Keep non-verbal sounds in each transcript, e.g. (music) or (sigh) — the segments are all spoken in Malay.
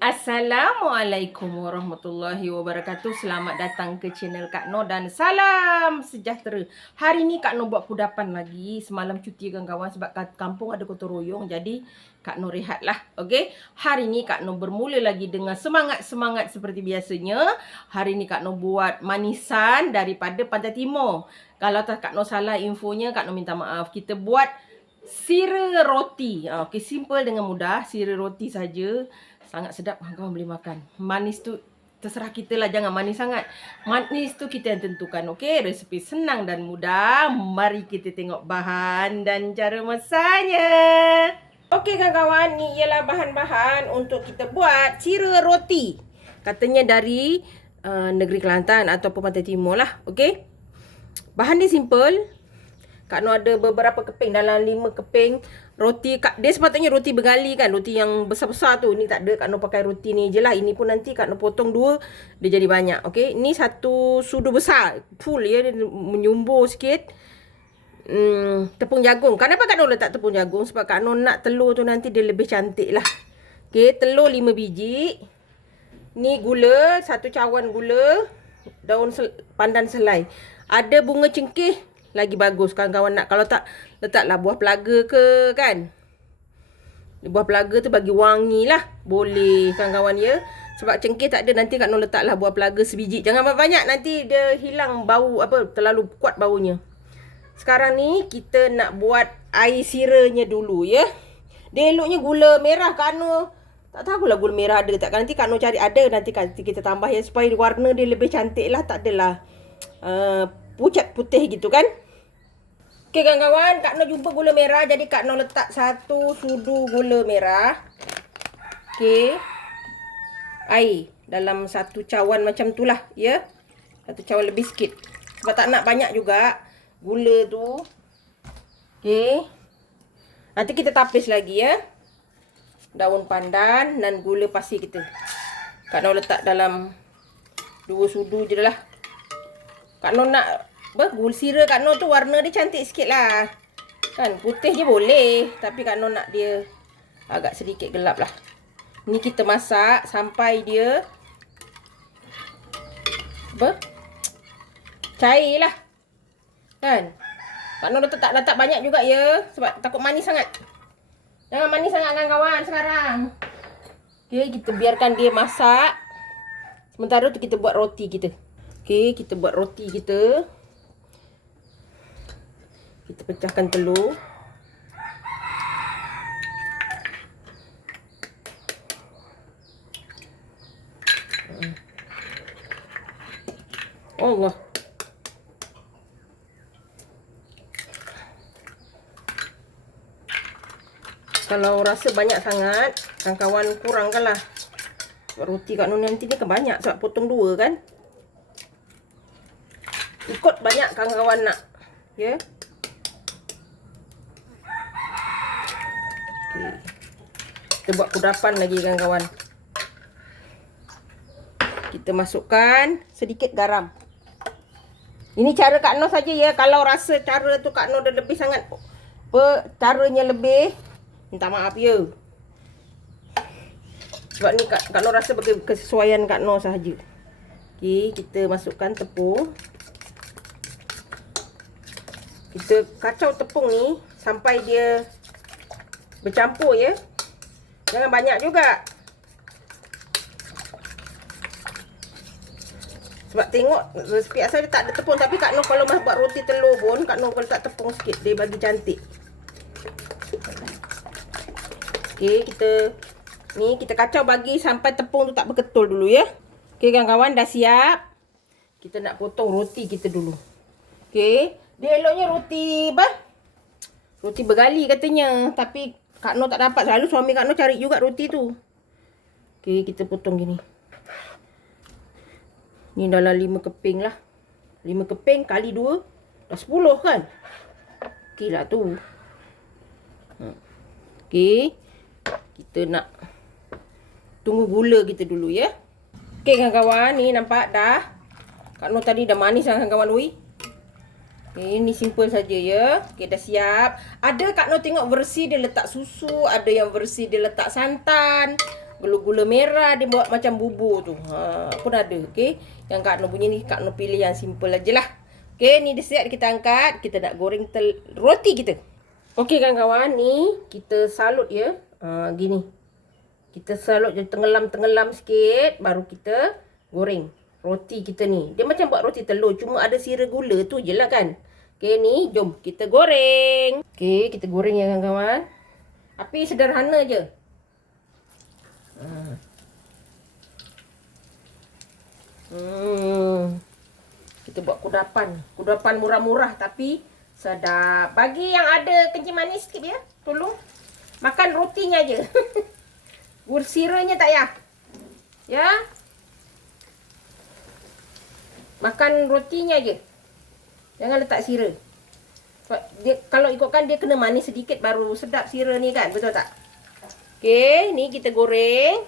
Assalamualaikum warahmatullahi wabarakatuh. Selamat datang ke channel Kak Noh dan salam sejahtera. Hari ni Kak Noh buat kudapan lagi. Semalam cuti kawan-kawan sebab kat kampung ada gotong royong. Jadi Kak Noh rehat lah. Okay. Hari ni Kak Noh bermula lagi dengan semangat-semangat seperti biasanya. Hari ni Kak Noh buat manisan daripada Pantai Timur. Kalau tak Kak Noh salah infonya, Kak Noh minta maaf. Kita buat sira roti. Ah, okay, simple dengan mudah. Sira roti saja. Sangat sedap kawan-kawan boleh makan. Manis tu terserah kita lah. Jangan manis sangat. Manis tu kita yang tentukan. Okay, resepi senang dan mudah. Mari kita tengok bahan dan cara masaknya. Okay kawan-kawan, ni ialah bahan-bahan untuk kita buat sira roti. Katanya dari uh, negeri Kelantan ataupun Pantai Timur lah. Okay. Bahan dia simple. Kak Noh ada beberapa keping dalam lima keping roti Kak dia sepatutnya roti bergali kan roti yang besar-besar tu. Ni tak ada Kak Noh pakai roti ni je lah. Ini pun nanti Kak Noh potong dua dia jadi banyak okey? Ni satu sudu besar. Full ya dia menyumbur sikit. Hmm, tepung jagung. Kenapa Kak Noh letak tepung jagung sebab Kak Noh nak telur tu nanti dia lebih cantik lah. Okey telur lima biji. Ni gula satu cawan gula daun sel- pandan selai. Ada bunga cengkeh lagi bagus kawan-kawan nak. Kalau tak letaklah buah pelaga ke kan? Buah pelaga tu bagi wangi lah. Boleh kawan-kawan ya. Sebab cengkeh tak ada nanti Kak Noh letaklah buah pelaga sebiji. Jangan banyak-banyak nanti dia hilang bau apa terlalu kuat baunya. Sekarang ni kita nak buat air siranya dulu ya. Dia eloknya gula merah Kak Noh tak tahu lah gula merah ada tak. Nanti Kak Noh cari ada nanti kita tambah ya supaya warna dia lebih cantik lah tak adalah uh, pucat putih gitu kan. Okey kawan-kawan, Kak Noh jumpa gula merah jadi Kak Noh letak satu sudu gula merah. Okey. Air dalam satu cawan macam tu lah ya. Satu cawan lebih sikit. Sebab tak nak banyak juga gula tu. Okey. Nanti kita tapis lagi ya. Daun pandan dan gula pasir kita. Kak Noh letak dalam dua sudu je lah. Kak Noh nak apa, gul sira Kak Noh tu warna dia cantik sikit lah. Kan, putih je boleh. Tapi Kak Noh nak dia agak sedikit gelap lah. Ni kita masak sampai dia apa? Cair lah. Kan? Kak Noh letak, tak letak banyak juga ya. Sebab takut manis sangat. Jangan manis sangat kawan-kawan sekarang. Okay, kita biarkan dia masak. Sementara tu kita buat roti kita. Okay, kita buat roti kita. Kita pecahkan telur. Allah. Kalau rasa banyak sangat, kawan-kawan kurangkanlah. Roti kat Nuni nanti ni kan banyak sebab potong dua kan. Ikut banyak kawan-kawan nak. Ya. Yeah. Kita buat kudapan lagi kawan-kawan. Kita masukkan sedikit garam. Ini cara Kak Noh saja ya. Kalau rasa cara tu Kak Noh dah lebih sangat apa caranya lebih minta maaf ya. Sebab ni Kak, Kak Noh rasa bagi kesesuaian Kak Noh sahaja. Okey, kita masukkan tepung. Kita kacau tepung ni sampai dia bercampur ya. Jangan banyak juga. Sebab tengok resipi asal dia tak ada tepung tapi Kak Noh kalau mas buat roti telur pun Kak Noh letak tepung sikit dia bagi cantik. Okey, kita ni kita kacau bagi sampai tepung tu tak berketul dulu ya. Okey kawan-kawan dah siap. Kita nak potong roti kita dulu. Okey, dia eloknya roti apa? Roti bergali katanya, tapi Kak Noh tak dapat. Selalu suami Kak Noh cari juga roti tu. Okey, kita potong gini. Ni dalam lima keping lah. Lima keping kali dua. Dah sepuluh kan? Okey lah tu. Hmm. Okey. Kita nak tunggu gula kita dulu ya. Okey kawan-kawan. Ni nampak dah. Kak Noh tadi dah manis kan kawan-kawan. Okay, ni simple saja ya. Okay, dah siap. Ada Kak Noh tengok versi dia letak susu. Ada yang versi dia letak santan. Gula-gula merah dia buat macam bubur tu. Ha, pun ada. Okey. Yang Kak Noh punya ni Kak Noh pilih yang simple aja lah. Okey, ni dah siap kita angkat. Kita nak goreng tel roti kita. Okey kawan-kawan, ni kita salut ya. Ha, gini. Kita salut je tenggelam-tenggelam sikit. Baru kita goreng roti kita ni. Dia macam buat roti telur. Cuma ada sira gula tu je lah kan. Okey ni, jom kita goreng. Okey, kita goreng ya kawan-kawan. Api sederhana je. Hmm. hmm. Kita buat kudapan. Kudapan murah-murah tapi sedap. Bagi yang ada kencing manis sikit ya. Tolong. Makan rotinya je. (laughs) Gur siranya tak ya? Ya. Makan rotinya je. Jangan letak sira. Dia, kalau ikutkan dia kena manis sedikit baru sedap sira ni kan. Betul tak? Okey, ni kita goreng.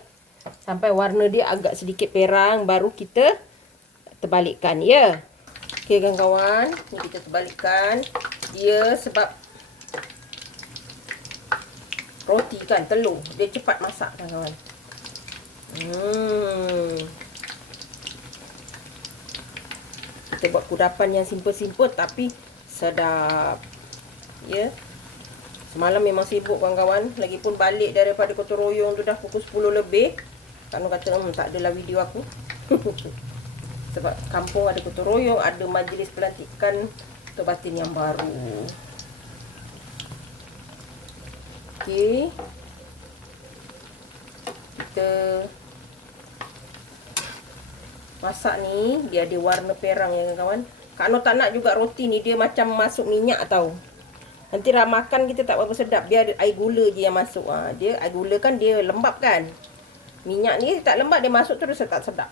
Sampai warna dia agak sedikit perang. Baru kita terbalikkan. Ya. Okey kawan-kawan. Ni kita terbalikkan. Dia sebab roti kan telur. Dia cepat masak kawan-kawan. Hmm. Kita buat kudapan yang simple-simple tapi sedap. Ya. Semalam memang sibuk kawan-kawan. Lagipun balik daripada kota royong tu dah pukul 10 lebih. Kan kata, hmm, tak adalah video aku. (laughs) Sebab kampung ada kota royong, ada majlis pelantikan Tok Batin yang baru. Okey. Kita masak ni dia ada warna perang ya kawan Noh tak nak juga roti ni dia macam masuk minyak tau nanti dah makan kita tak berapa sedap ada air gula je yang masuk ha. dia air gula kan dia lembap kan minyak ni tak lembap dia masuk terus tak sedap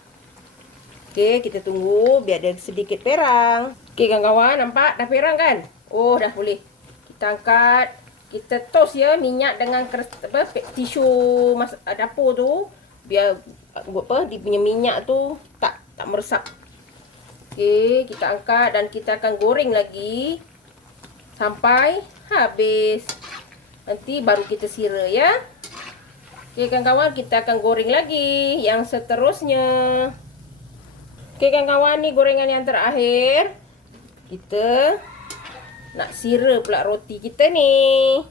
Okey, kita tunggu biar dia sedikit perang. Okey kawan-kawan, nampak dah perang kan? Oh, dah boleh. Kita angkat, kita tos ya minyak dengan keras, apa tisu mas, dapur tu biar apa dia punya minyak tu tak tak meresap. Okey, kita angkat dan kita akan goreng lagi sampai habis. Nanti baru kita sira ya. Okey kawan-kawan, kita akan goreng lagi yang seterusnya. Okey kawan-kawan, ni gorengan yang terakhir. Kita nak sira pula roti kita ni.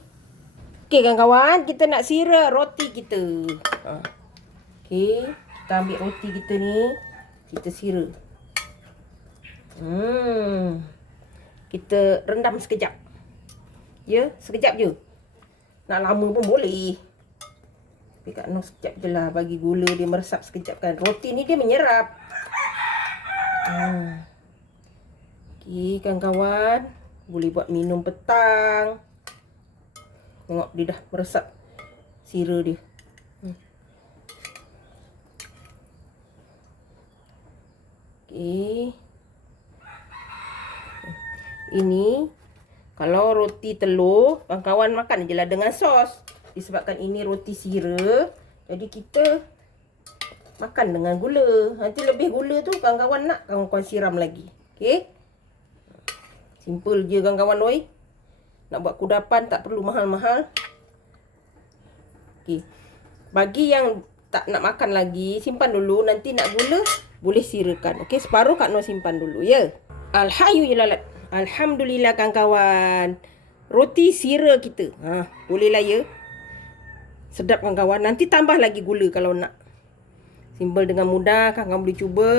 Okey kawan-kawan, kita nak sira roti kita. Ha. Okey, kita ambil roti kita ni kita sira. Hmm. Kita rendam sekejap. Ya, sekejap je. Nak lama pun boleh. Tapi kat Noh sekejap je lah. Bagi gula dia meresap sekejap kan. Roti ni dia menyerap. Hmm. Okay, kawan-kawan. Boleh buat minum petang. Tengok dia dah meresap sira dia. Okey. Ini kalau roti telur, kawan-kawan makan je lah dengan sos. Disebabkan ini roti sira, jadi kita makan dengan gula. Nanti lebih gula tu kawan-kawan nak kawan-kawan siram lagi. Okey. Simple je kawan-kawan oi. Nak buat kudapan tak perlu mahal-mahal. Okey. Bagi yang tak nak makan lagi, simpan dulu. Nanti nak gula, boleh sirakan. Okey, separuh Kak Noh simpan dulu ya. Alhamdulillah. Alhamdulillah kawan-kawan. Roti sira kita. Ha, bolehlah ya. Sedap kawan-kawan. Nanti tambah lagi gula kalau nak. Simple dengan mudah. Kawan-kawan boleh cuba.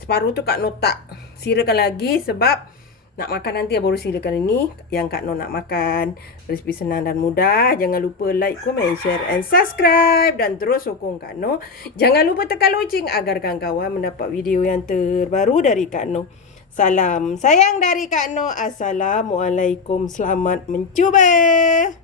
Separuh tu Kak Noh tak sirakan lagi sebab nak makan nanti baru silakan ini yang Kak Noh nak makan. Resipi senang dan mudah. Jangan lupa like, comment, share and subscribe. Dan terus sokong Kak Noh. Jangan lupa tekan loceng agar kawan-kawan mendapat video yang terbaru dari Kak Noh. Salam sayang dari Kak Noh. Assalamualaikum. Selamat mencuba.